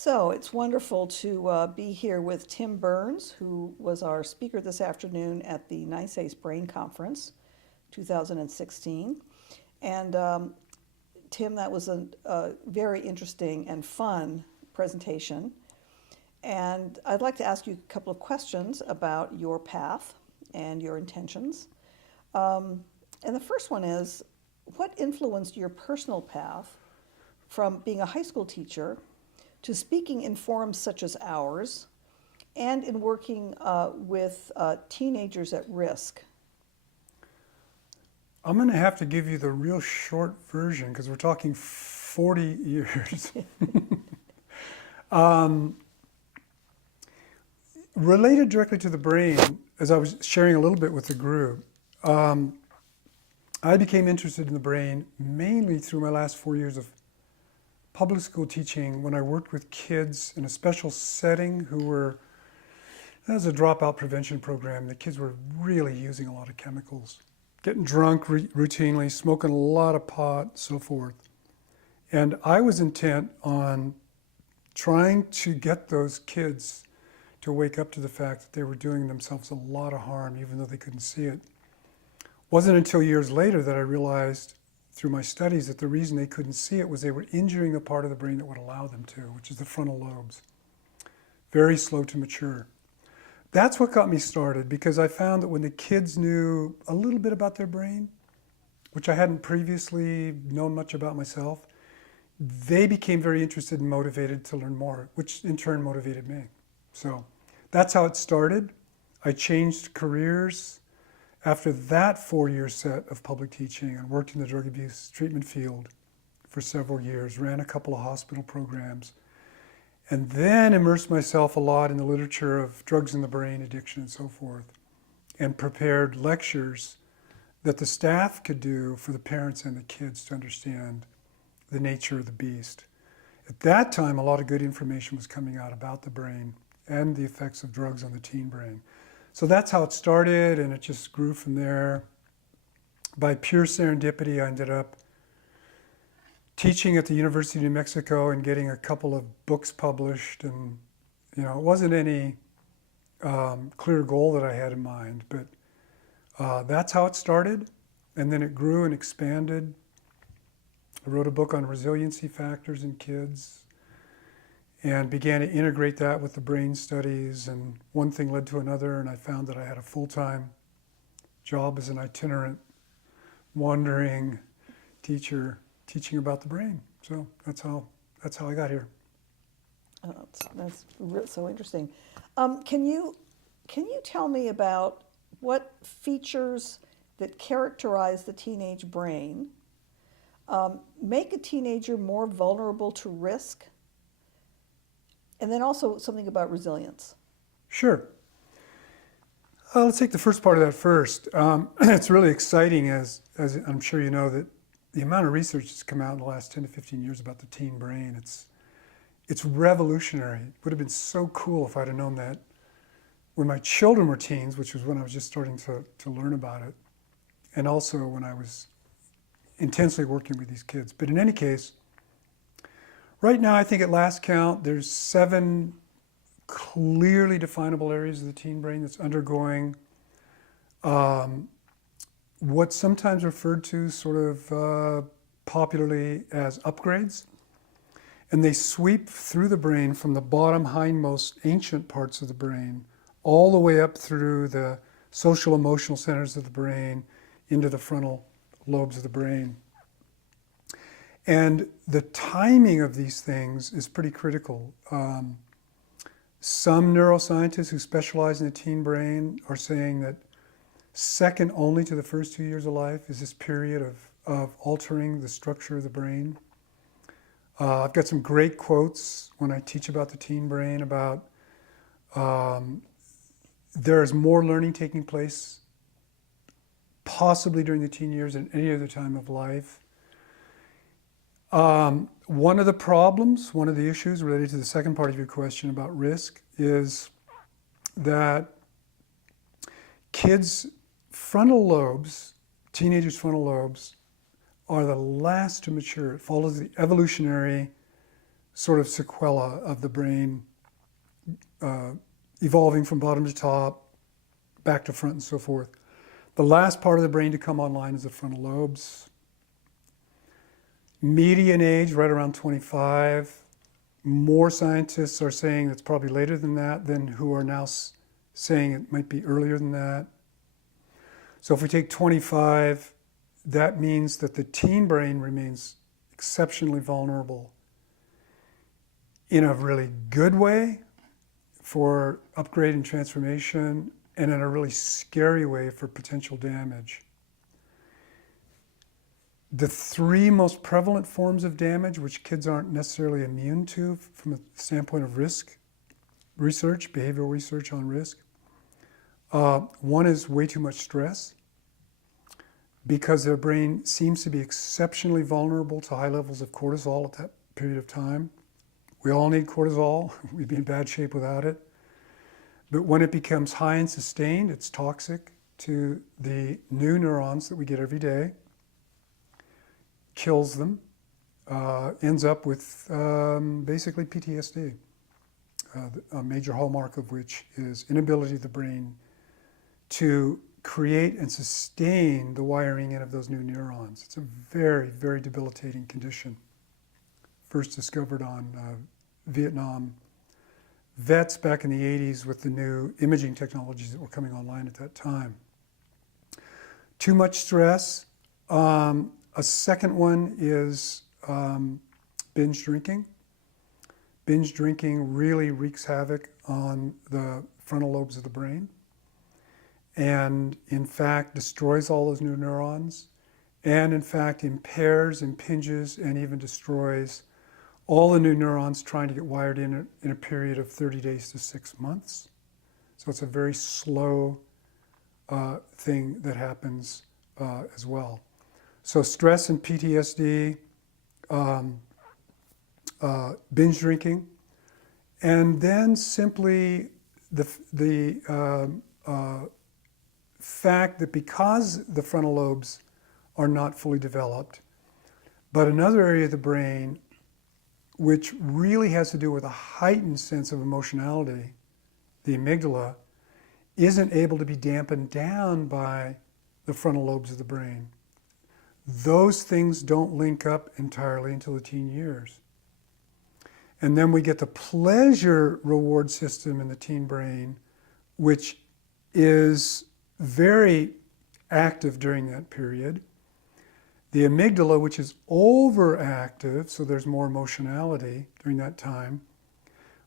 So it's wonderful to be here with Tim Burns, who was our speaker this afternoon at the NYSAIS Brain Conference 2016. And Tim, that was a very interesting and fun presentation. And I'd like to ask you a couple of questions about your path and your intentions. And the first one is, what influenced your personal path from being a high school teacher to speaking in forums such as ours and in working with teenagers at risk? I'm going to have to give you the real short version because we're talking 40 years. Related directly to the brain, as I was sharing a little bit with the group, I became interested in the brain mainly through my last 4 years of public school teaching when I worked with kids in a special setting who were, as a dropout prevention program, the kids were really using a lot of chemicals, getting drunk routinely, smoking a lot of pot, so forth. And I was intent on trying to get those kids to wake up to the fact that they were doing themselves a lot of harm, even though they couldn't see it. Wasn't until years later that I realized through my studies that the reason they couldn't see it was they were injuring the part of the brain that would allow them to, which is the frontal lobes. Very slow to mature. That's what got me started, because I found that when the kids knew a little bit about their brain, which I hadn't previously known much about myself, they became very interested and motivated to learn more, which in turn motivated me. So that's how it started. I changed careers after that 4-year set of public teaching and worked in the drug abuse treatment field for several years, ran a couple of hospital programs, and then immersed myself a lot in the literature of drugs in the brain, addiction, and so forth, and prepared lectures that the staff could do for the parents and the kids to understand the nature of the beast. At that time, a lot of good information was coming out about the brain and the effects of drugs on the teen brain. So that's how it started, and it just grew from there. By pure serendipity, I ended up teaching at the University of New Mexico and getting a couple of books published. And it wasn't any clear goal that I had in mind, but that's how it started. And then it grew and expanded. I wrote a book on resiliency factors in kids and began to integrate that with the brain studies, and one thing led to another, and I found that I had a full-time job as an itinerant, wandering teacher teaching about the brain. So that's how I got here. That's so interesting. Can you tell me about what features that characterize the teenage brain make a teenager more vulnerable to risk? And then also something about resilience. Sure. Let's take the first part of that first. It's really exciting, as I'm sure you know, that the amount of research that's come out in the last 10 to 15 years about the teen brain, it's revolutionary. It would have been so cool if I'd have known that when my children were teens, which was when I was just starting to learn about it, and also when I was intensely working with these kids. But in any case, right now, I think at last count, there's 7 clearly definable areas of the teen brain that's undergoing what's sometimes referred to sort of popularly as upgrades. And they sweep through the brain from the bottom hindmost ancient parts of the brain all the way up through the social emotional centers of the brain into the frontal lobes of the brain. And the timing of these things is pretty critical. Some neuroscientists who specialize in the teen brain are saying that second only to the first 2 years of life is this period of altering the structure of the brain. I've got some great quotes when I teach about the teen brain about there is more learning taking place possibly during the teen years than any other time of life. One of the problems, one of the issues related to the second part of your question about risk is that kids' frontal lobes, teenagers' frontal lobes, are the last to mature. It follows the evolutionary sort of sequela of the brain evolving from bottom to top, back to front and so forth. The last part of the brain to come online is the frontal lobes. Median age, right around 25. More scientists are saying it's probably later than that, than who are now saying it might be earlier than that. So if we take 25, that means that the teen brain remains exceptionally vulnerable in a really good way for upgrade and transformation, and in a really scary way for potential damage. The three most prevalent forms of damage, which kids aren't necessarily immune to from a standpoint of risk research, behavioral research on risk. One is way too much stress, because their brain seems to be exceptionally vulnerable to high levels of cortisol at that period of time. We all need cortisol. We'd be in bad shape without it. But when it becomes high and sustained, it's toxic to the new neurons that we get every day, kills them, ends up with basically PTSD, a major hallmark of which is inability of the brain to create and sustain the wiring in of those new neurons. It's a very, very debilitating condition. First discovered on Vietnam vets back in the 80s with the new imaging technologies that were coming online at that time. Too much stress. A second one is binge drinking. Binge drinking really wreaks havoc on the frontal lobes of the brain, and in fact destroys all those new neurons, and in fact impairs, impinges, and even destroys all the new neurons trying to get wired in a period of 30 days to 6 months. So it's a very slow thing that happens as well. So stress and PTSD, binge drinking, and then simply the fact that because the frontal lobes are not fully developed, but another area of the brain which really has to do with a heightened sense of emotionality, the amygdala, isn't able to be dampened down by the frontal lobes of the brain. Those things don't link up entirely until the teen years. And then we get the pleasure reward system in the teen brain, which is very active during that period. The amygdala, which is overactive, so there's more emotionality during that time,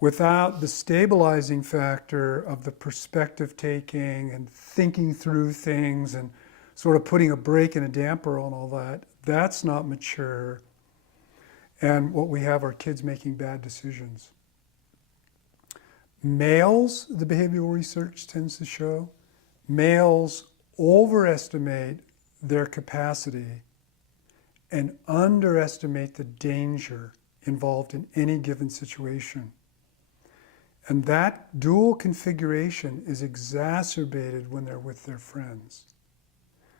without the stabilizing factor of the perspective taking and thinking through things and sort of putting a brake and a damper on all that, that's not mature. And what we have are kids making bad decisions. Males, the behavioral research tends to show, males overestimate their capacity and underestimate the danger involved in any given situation. And that dual configuration is exacerbated when they're with their friends.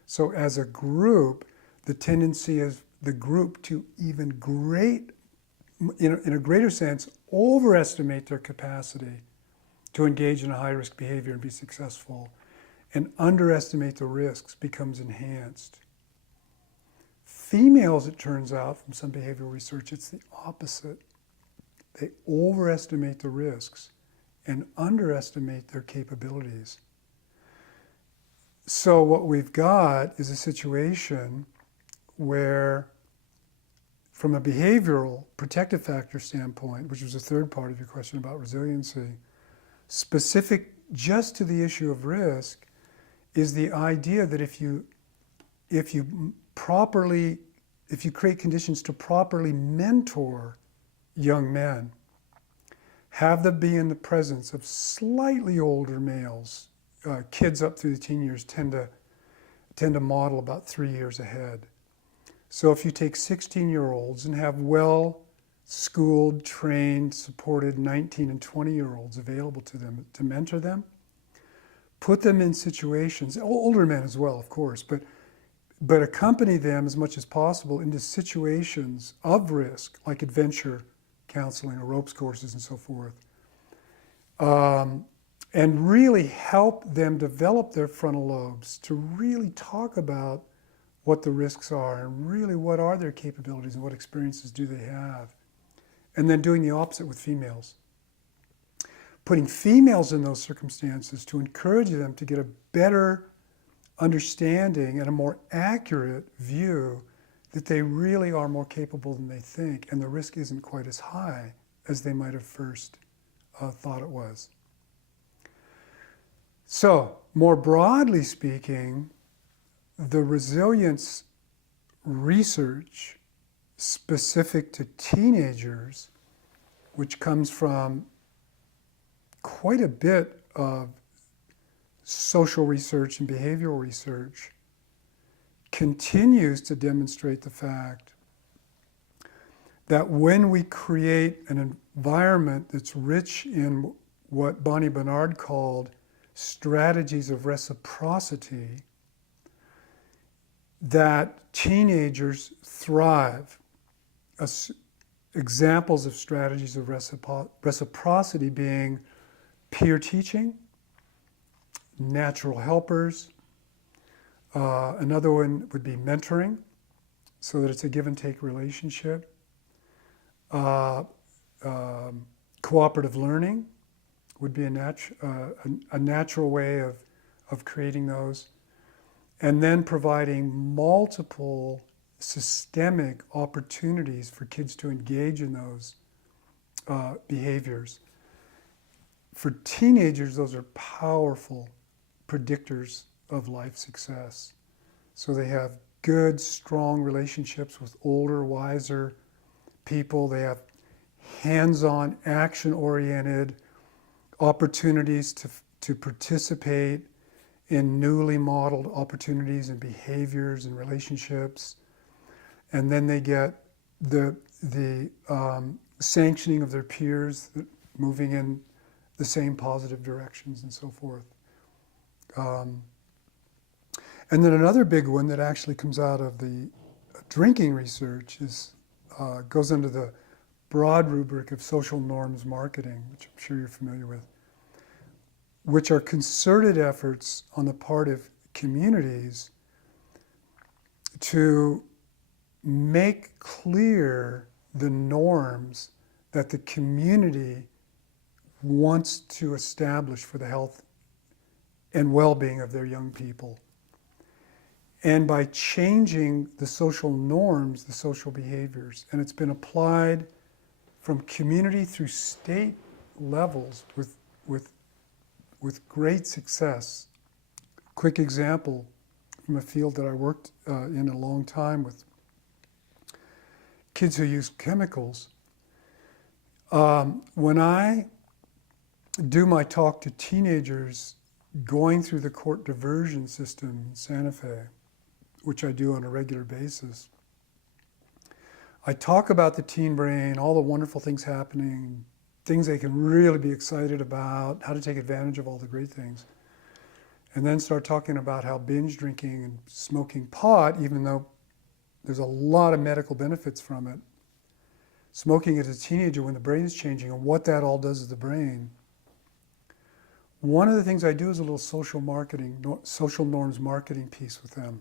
So as a group, the tendency is the group to even in a greater sense, overestimate their capacity to engage in a high-risk behavior and be successful, and underestimate the risks becomes enhanced. Females, it turns out, from some behavioral research, it's the opposite. They overestimate the risks and underestimate their capabilities. So what we've got is a situation where, from a behavioral protective factor standpoint, which was the third part of your question about resiliency, specific just to the issue of risk, is the idea that if you create conditions to properly mentor young men, have them be in the presence of slightly older males. Kids up through the teen years tend to model about 3 years ahead. So if you take 16-year-olds and have well-schooled, trained, supported 19 and 20-year-olds available to them to mentor them, put them in situations, older men as well, of course, but accompany them as much as possible into situations of risk, like adventure counseling or ropes courses and so forth. And really help them develop their frontal lobes to really talk about what the risks are and really what are their capabilities and what experiences do they have. And then doing the opposite with females. Putting females in those circumstances to encourage them to get a better understanding and a more accurate view that they really are more capable than they think, and the risk isn't quite as high as they might have first thought it was. So, more broadly speaking, the resilience research specific to teenagers, which comes from quite a bit of social research and behavioral research, continues to demonstrate the fact that when we create an environment that's rich in what Bonnie Bernard called strategies of reciprocity, that teenagers thrive. Examples of strategies of reciprocity being peer teaching, natural helpers. Another one would be mentoring, so that it's a give and take relationship. Cooperative learning would be a natural way of creating those. And then providing multiple systemic opportunities for kids to engage in those behaviors. For teenagers, those are powerful predictors of life success. So they have good, strong relationships with older, wiser people. They have hands-on, action-oriented opportunities to participate in newly modeled opportunities and behaviors and relationships. And then they get the sanctioning of their peers, moving in the same positive directions and so forth. And then another big one that actually comes out of the drinking research goes under the broad rubric of social norms marketing, which I'm sure you're familiar with, which are concerted efforts on the part of communities to make clear the norms that the community wants to establish for the health and well-being of their young people. And by changing the social norms, the social behaviors, and it's been applied from community through state levels with great success. Quick example from a field that I worked in a long time with kids who use chemicals. When I do my talk to teenagers going through the court diversion system in Santa Fe, which I do on a regular basis, I talk about the teen brain, all the wonderful things happening, things they can really be excited about, how to take advantage of all the great things. And then start talking about how binge drinking and smoking pot, even though there's a lot of medical benefits from it, smoking as a teenager when the brain is changing and what that all does to the brain. One of the things I do is a little social norms marketing piece with them.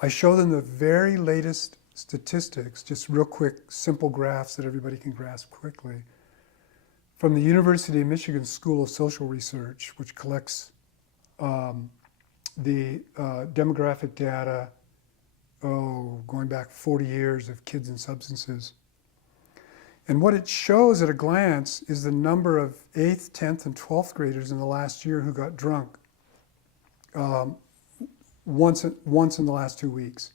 I show them the very latest statistics, just real quick, simple graphs that everybody can grasp quickly, from the University of Michigan School of Social Research, which collects the demographic data, going back 40 years of kids and substances. And what it shows at a glance is the number of 8th, 10th, and 12th graders in the last year who got drunk once in the last 2 weeks.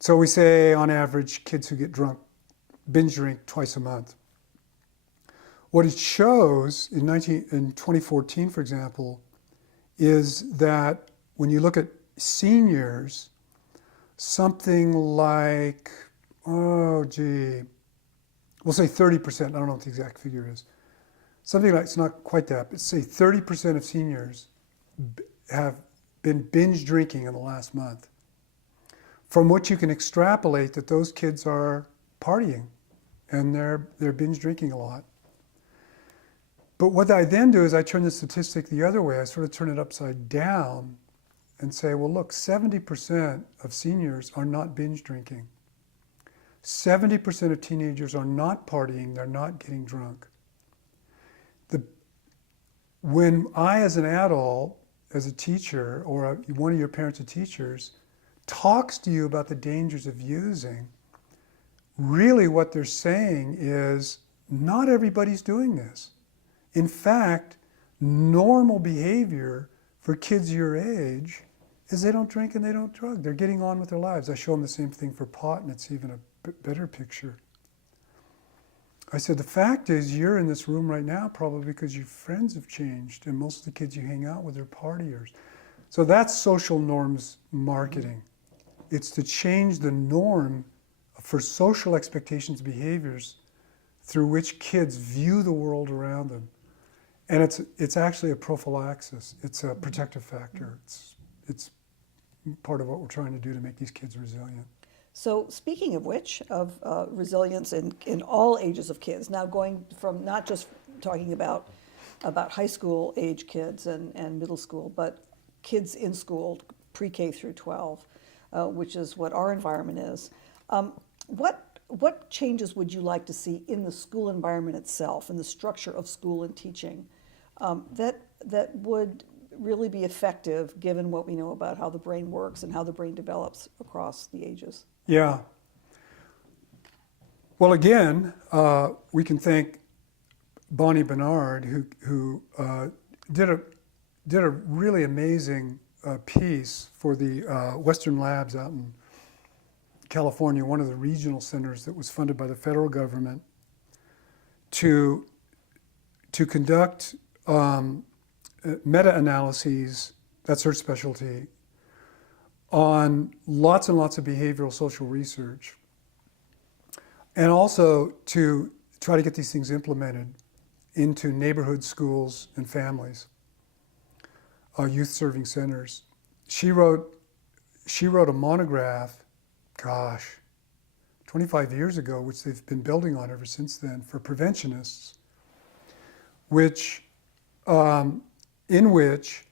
So we say, on average, kids who get drunk binge drink twice a month. What it shows in 2014, for example, is that when you look at seniors, something like, we'll say 30%, I don't know what the exact figure is. Something like, it's not quite that, but say 30% of seniors have been binge drinking in the last month. From which you can extrapolate that those kids are partying and they're binge drinking a lot. But what I then do is I turn the statistic the other way. I sort of turn it upside down and say, well, look, 70% of seniors are not binge drinking. 70% of teenagers are not partying, they're not getting drunk. When I, as an adult, as a teacher, or one of your parents or teachers, talks to you about the dangers of using, really what they're saying is, not everybody's doing this. In fact, normal behavior for kids your age is they don't drink and they don't drug. They're getting on with their lives. I show them the same thing for pot, and it's even a better picture. I said, the fact is you're in this room right now probably because your friends have changed, and most of the kids you hang out with are partiers. So that's social norms marketing. It's to change the norm for social expectations, behaviors through which kids view the world around them. And it's actually a prophylaxis. It's a protective factor. It's part of what we're trying to do to make these kids resilient. So speaking of which, of resilience in all ages of kids, now going from not just talking about high school age kids and middle school, but kids in school, pre-K through 12, which is what our environment is. What changes would you like to see in the school environment itself, in the structure of school and teaching, that would really be effective given what we know about how the brain works and how the brain develops across the ages? Yeah. Well, again, we can thank Bonnie Bernard, who did a really amazing piece for the Western Labs out in California, one of the regional centers that was funded by the federal government, to conduct meta-analyses, that's her specialty, on lots and lots of behavioral social research, and also to try to get these things implemented into neighborhood schools and families, youth serving centers. She wrote a monograph, 25 years ago, which they've been building on ever since then, for preventionists, in which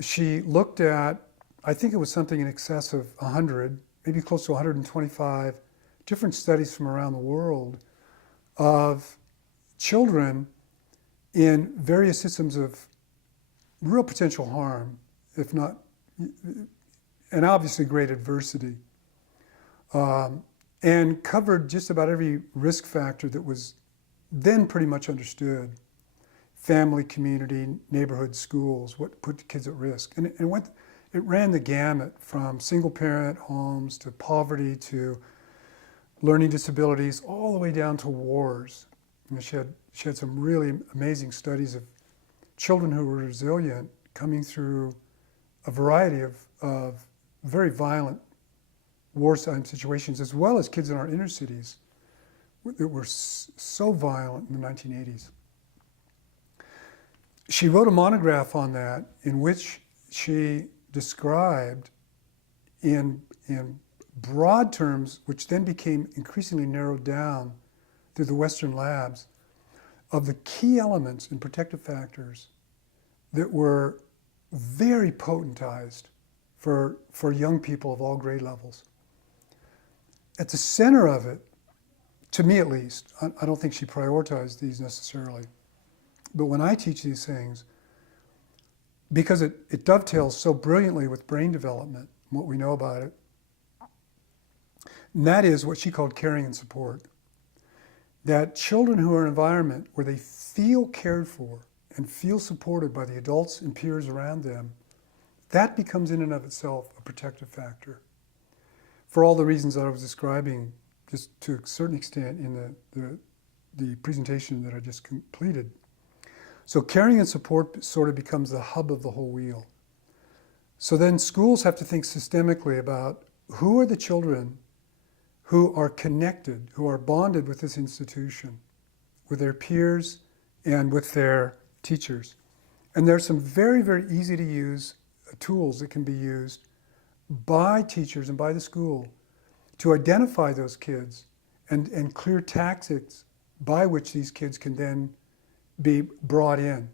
she looked at, I think it was something in excess of 100, maybe close to 125 different studies from around the world of children in various systems of real potential harm, if not, and obviously great adversity, and covered just about every risk factor that was then pretty much understood. Family, community, neighborhood, schools, what put the kids at risk. And it ran the gamut from single-parent homes to poverty to learning disabilities, all the way down to wars. And she had some really amazing studies of children who were resilient coming through a variety of very violent wartime situations, as well as kids in our inner cities that were so violent in the 1980s. She wrote a monograph on that in which she described in broad terms, which then became increasingly narrowed down through the Western Labs, of the key elements and protective factors that were very potentized for young people of all grade levels. At the center of it, to me at least, I don't think she prioritized these necessarily, but when I teach these things, because it dovetails so brilliantly with brain development, what we know about it, and that is what she called caring and support. That children who are in an environment where they feel cared for and feel supported by the adults and peers around them, that becomes in and of itself a protective factor. For all the reasons that I was describing, just to a certain extent in the presentation that I just completed. So caring and support sort of becomes the hub of the whole wheel. So then schools have to think systemically about who are the children who are connected, who are bonded with this institution, with their peers and with their teachers. And there's some very, very easy to use tools that can be used by teachers and by the school to identify those kids and clear tactics by which these kids can then be brought in.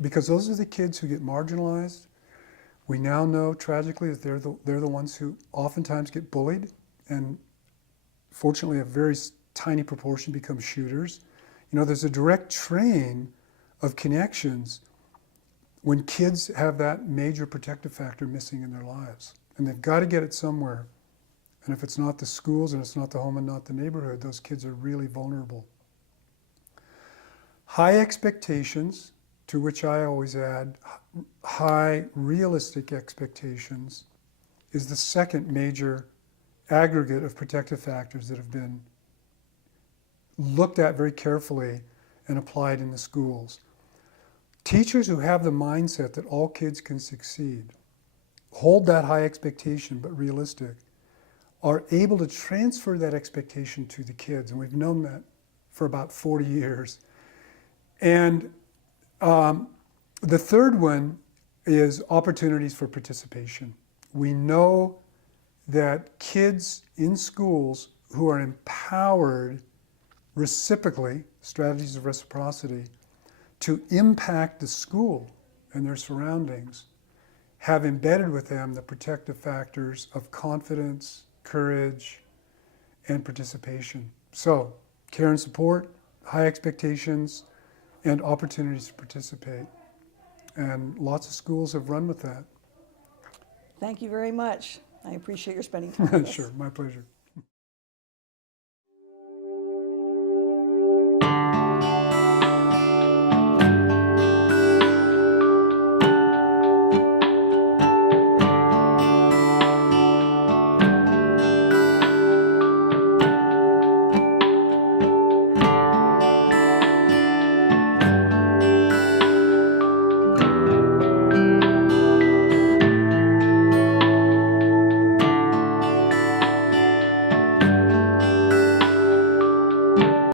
Because those are the kids who get marginalized. We now know, tragically, that they're the ones who oftentimes get bullied, and fortunately a very tiny proportion become shooters. You know, there's a direct train of connections when kids have that major protective factor missing in their lives. And they've got to get it somewhere. And if it's not the schools and it's not the home and not the neighborhood, those kids are really vulnerable. High expectations, to which I always add high realistic expectations, is the second major aggregate of protective factors that have been looked at very carefully and applied in the schools. Teachers who have the mindset that all kids can succeed, hold that high expectation but realistic, are able to transfer that expectation to the kids. And we've known that for about 40 years. And the third one is opportunities for participation. We know that kids in schools who are empowered reciprocally, strategies of reciprocity, to impact the school and their surroundings, have embedded with them the protective factors of confidence, courage, and participation. So, care and support, high expectations, and opportunities to participate. And lots of schools have run with that. Thank you very much. I appreciate your spending time with us. Sure, my pleasure.